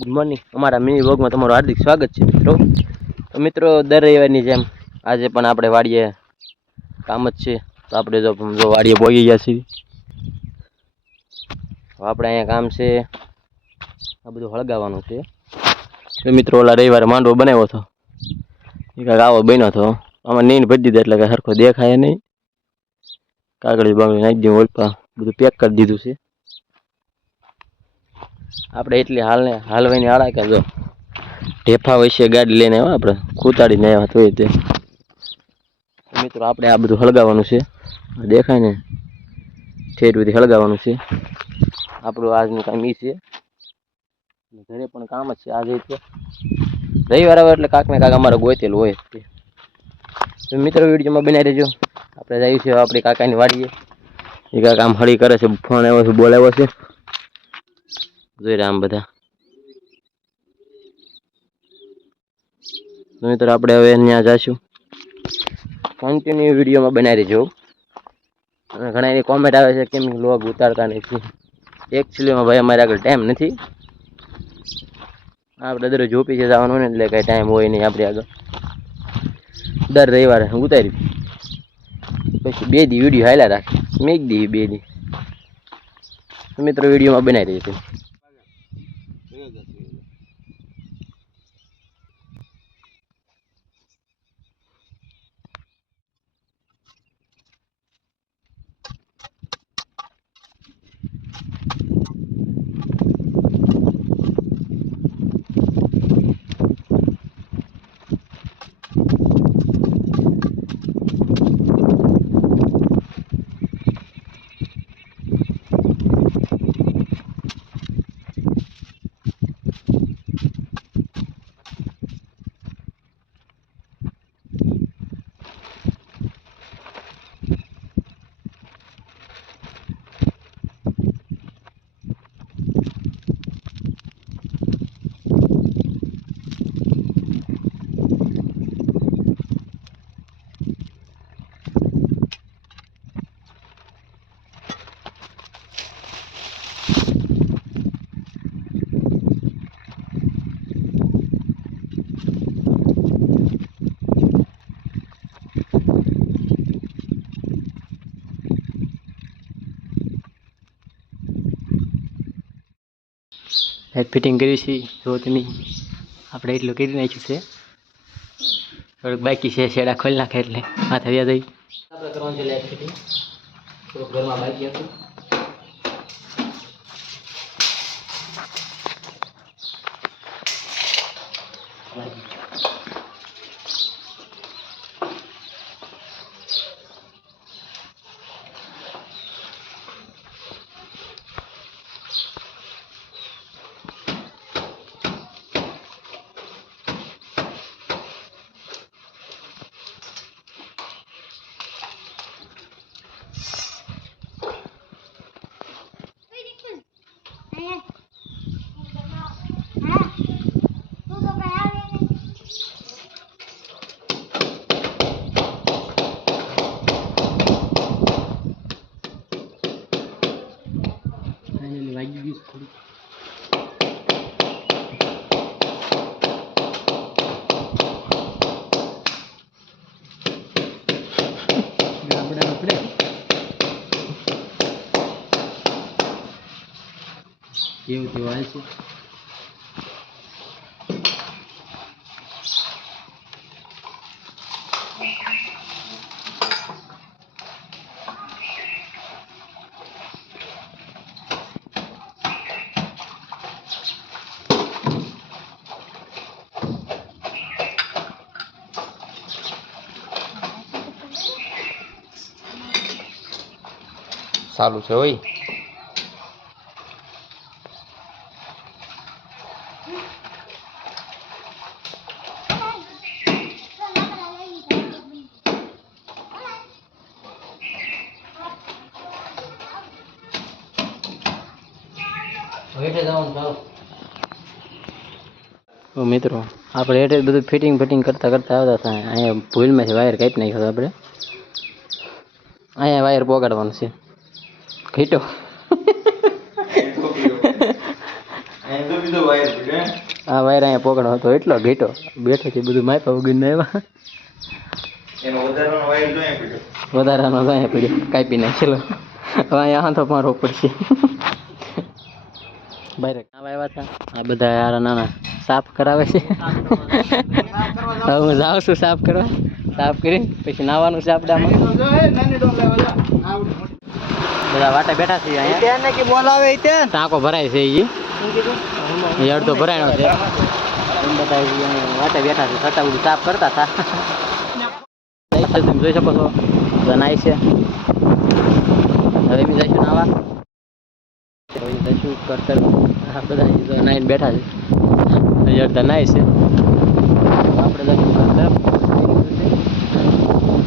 Good morning અમારા mini વ્લોગમાં તમારું હાર્દિક સ્વાગત છે મિત્રો. તો મિત્રો દર રવિવારની જેમ આજે પણ આપણે વાડીએ કામ જ છે. તો આપણે જો વાડીએ પહોંચી ગયા છીએ. આપણે અહીંયા કામ છે, આ બધું હળગાવવાનું છે. તો મિત્રો ઓલા રવિવારે માંડવો બનાવ્યો હતો, એ કાંઈક આવો બન્યો હતો. આમાં નીંદ ભરી દીધા એટલે કાંઈ સરખો દેખાય નહીં. કાગળી બાગળી નાખી દીધું, ઓલપા બધું પેક કરી દીધું છે. આપણે એટલી હાલવાની આડા કે જો ઢેફા વચ્ચે ગાડી લઈને આવ્યા, આપણે ખૂતાડીને આવ્યા તો તે મિત્રો આપણે આ બધું હળગાવવાનું છે. દેખાય ને ઠેર બધી હળગાવવાનું છે. આપણું આજનું કામ એ છે. ઘરે પણ કામ જ છે આજે. રવિવાર આવે એટલે કાંક ને કાંક અમારે ગોતેલું હોય. તો મિત્રો વિડીયોમાં બનાવી રહેજો. આપણે જઈએ છીએ આપણી કાકાની વાડીએ. એ કાંક આમ હળી કરે છે, ફોન આવ્યો છે, બોલાવ્યો છે. જોઈ રહ્યા આમ બધા. મિત્રો આપણે હવે ત્યાં જઈશું. કન્ટિન્યુ વિડીયોમાં બનાવી રહેજો. અને ઘણા એની કોમેન્ટ આવે છે કેમ વ્લોગ ઉતારતા નથી. એકચ્યુઅલીમાં ભાઈ અમારે આગળ ટાઈમ નથી. આપણે દરરોજ ઓફિસે જવાનું હોય ને એટલે કાંઈ ટાઈમ હોય નહીં આપણે આગળ. દર રવિવારે ઉતારી પછી 2 દી વિડીયો હાલ્યા રાખે, મેં 1 દી 2 દી. મિત્રો વિડીયોમાં બનાવી રહેજો. લાઈટ ફિટિંગ કરી છે જો તમે. આપણે એટલું કરી નાખ્યું છે, થોડુંક બાકી છે. શેડા ખોલી નાખે એટલે માથે વ્યા જઈ આપણે કરવાનું છે લાઈટ ફિટિંગ. થોડુંક ઘરમાં બાકી હતું. કેવું કેવું હાલ છે. ચાલુ છે હોય. મિત્રો આપણે હેઠે બધું ફિટિંગ કરતા આવતા હતા. અહીંયા ભૂલમાંથી વાયર કાપી નાખ્યો આપણે. અહીંયા વાયર પોગાડવાનું છે. ઘીટો આ વાયર અહીંયા પકડો હતો એટલો ઘેટો બેઠો છે બધું માપા ઉગીને આવ્યા વધારાનો અહીંયા પડ્યો કાપી નાખેલો હવે અહીંયા હાથો મારવો પડશે બહાર આવ્યા હતા આ બધા યાર નાના સાફ કરાવે છે હવે હું જાઉં છું સાફ કરવા સાફ કરીને પછી નાવાનું છે આપડામાં બધા વાટે બેઠા છીએ અહીંયા બોલાવે ટાંકો ભરાય છે એ અડધો ભરાયનો છે બધા વાટે બેઠા છે છતાં બધું સાફ કરતા હતા તમે જોઈ શકો છો નાય છે હવે બી જઈશું નાવા જઈશું કરતર બધા નાઈને બેઠા છે અડધા નાય છે આપણે જઈશું કરતર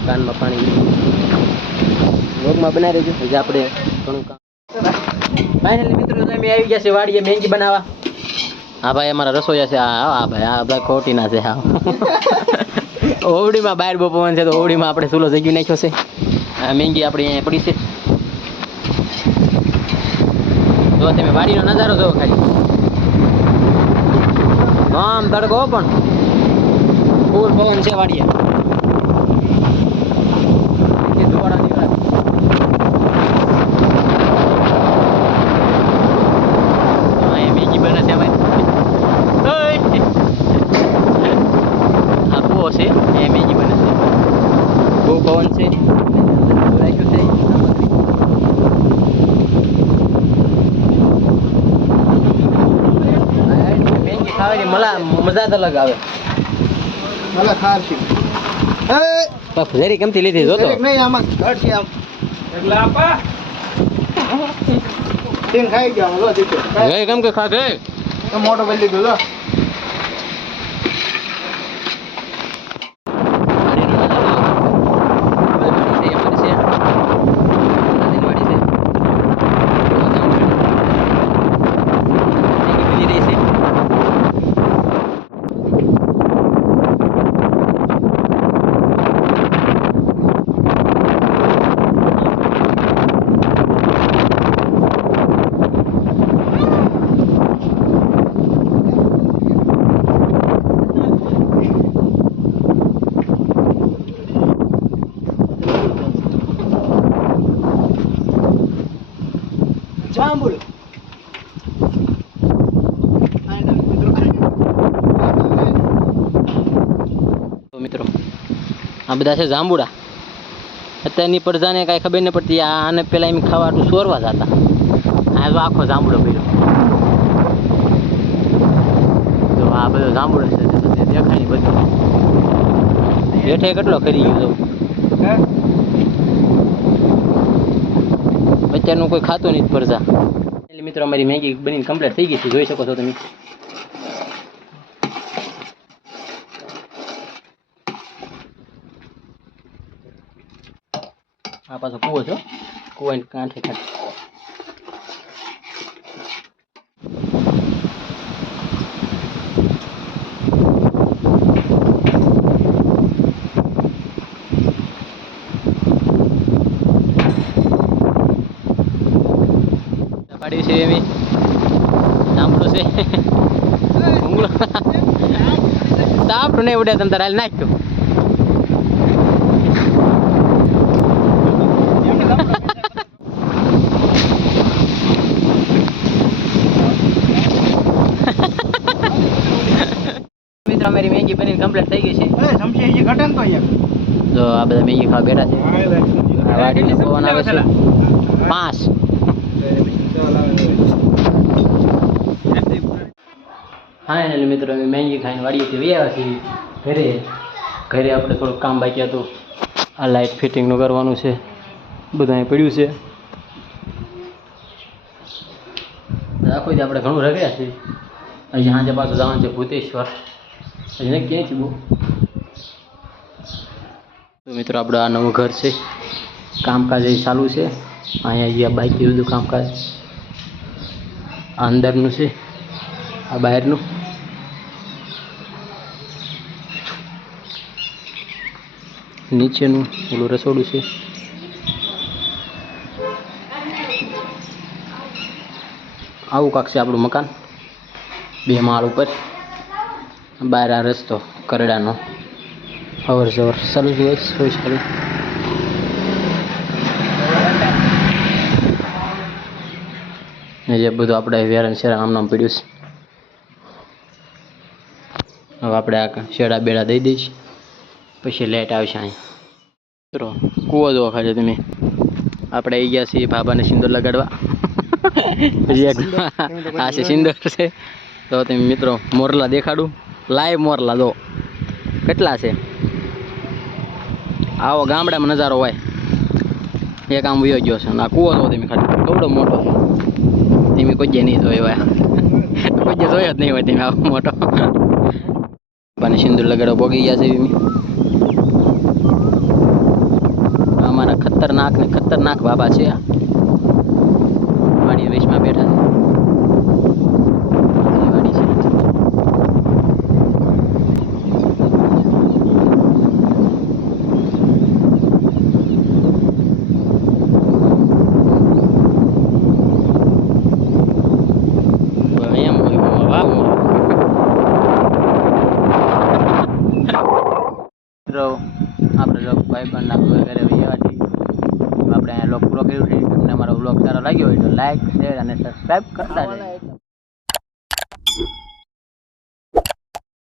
કાનમાં પાણી લોગમાં બનાવી રહેજો હજી આપણે ઘણું કામ ફાઇનલી મિત્રો અમે આવી ગયા છે વાડીએ મેંગી બનાવવા હા ભાઈ અમારા રસોઈયા છે હા ભાઈ આ બધા ખોટીના છે હા ઓવડીમાં બહાર બહુ પવન છે તો ઓવડીમાં આપણે ચૂલો જગ્યું નાખ્યો છે આ મેંગી આપણી અહીંયા પડી છે જો તમે વાડીનો નજારો જોવો ખાલી આમ તડકો પણ ફૂલ પવન છે વાડીએ મેંગી બને છે ભાઈ આ કૂવો છે એ મેંગી બને છે બહુ પવન છે મેંગી ખાવાની મજા જ અલગ આવે જરી કેમથી લીધી જોતો કેમ કે ખા ગઈ મોટો બદલી લીધો જાંબુડ મિત્રો આ બધા છે જાંબુડા અત્યારની પ્રજાને કાંઈ ખબર નહીં પડતી આને પેલા એમ ખાવાનું સોરવા જતા આ તો આખો જાંબુડો પીડ્યો તો આ બધો જાંબુડો છે દેખાય નહીં બધું હેઠે કેટલો કરી ગયો અત્યારનું કોઈ ખાતું નહીં પ્રજા એટલે મિત્રો અમારી મેગી બનીને કમ્પ્લીટ થઈ ગઈ છે જોઈ શકો છો તમે આ પાછો કૂવો છો કૂવાની કાંઠે કાંઠે પાડી છે એવી જાંબુડો છે ઊંઘળો તાપડું નહીં ઉડે તમે તારે હાલ નાખ્યો મિત્રો અમારી મેગી બનીને કમ્પ્લીટ થઈ ગઈ છે જો આ બધા મેગી ખાવા બેઠા છે વાડીને પવન આવે છે 5 ફાઇનલી મિત્રો અમે મેંગી ખાઈને વાડીએથી વ્યા છીએ ઘરે આપણે થોડુંક કામ બાકી હતું આ લાઇટ ફિટિંગનું કરવાનું છે બધું અહીં પડ્યું છે આખો આપણે ઘણું રગ્યા છીએ હજી સાંજે પાછું જવાનું છે ભૂતેશ્વર હજી ને ક્યાંયથી બહુ તો મિત્રો આપણું આ નવું ઘર છે કામકાજ એ ચાલુ છે અહીંયા જે બાકી બધું કામકાજ આ અંદરનું છે આ બહારનું નીચેનું ઓલું રસોડું છે આવું કાંક છે આપણું મકાન 2 માળ ઉપર બહાર આ રસ્તો કરડાનો અવર જવર ચાલુ જ હોય સારું. જે બધું આપણે વેરણ શેરા આમ નામ પડ્યું છે. હવે આપણે આ શેડા બેડા દઈ દઈશ પછી લાઈટ આવશે અહીંયા. મિત્રો કૂવો જોવો ખાલી તમે. આપણે આવી ગયા છીએ બાબાને સિંદૂર લગાડવા. આ છે સિંદૂર છે. તો તમે મિત્રો મોરલા દેખાડું, લાઈવ મોરલા જો કેટલા છે. આવો ગામડામાં નજારો હોય. એક આમ વયો ગયો છે અને આ કૂવો જો તમે ખાલી કેવડો મોટો છે. તમે કોઈ નહીં જોયો હોય, કોઈ જોયો જ નહીં હોય તમે આવો મોટો. બાબાને સિંદૂર લગાડવા પોગી ગયા છે. અમારા ખતરનાક બાબા છે. વાડી વેશમાં બેઠા છે. વાડી છે. આપણે લોક ભાઈબંધના ઘરે વહીવાથી આપણે અહીંયા લોક પૂરો કર્યું છે. તમને અમારો વ્લોગ સારો લાગ્યો હોય તો લાઈક, શેર અને સબસ્ક્રાઈબ કરતા રહેજો.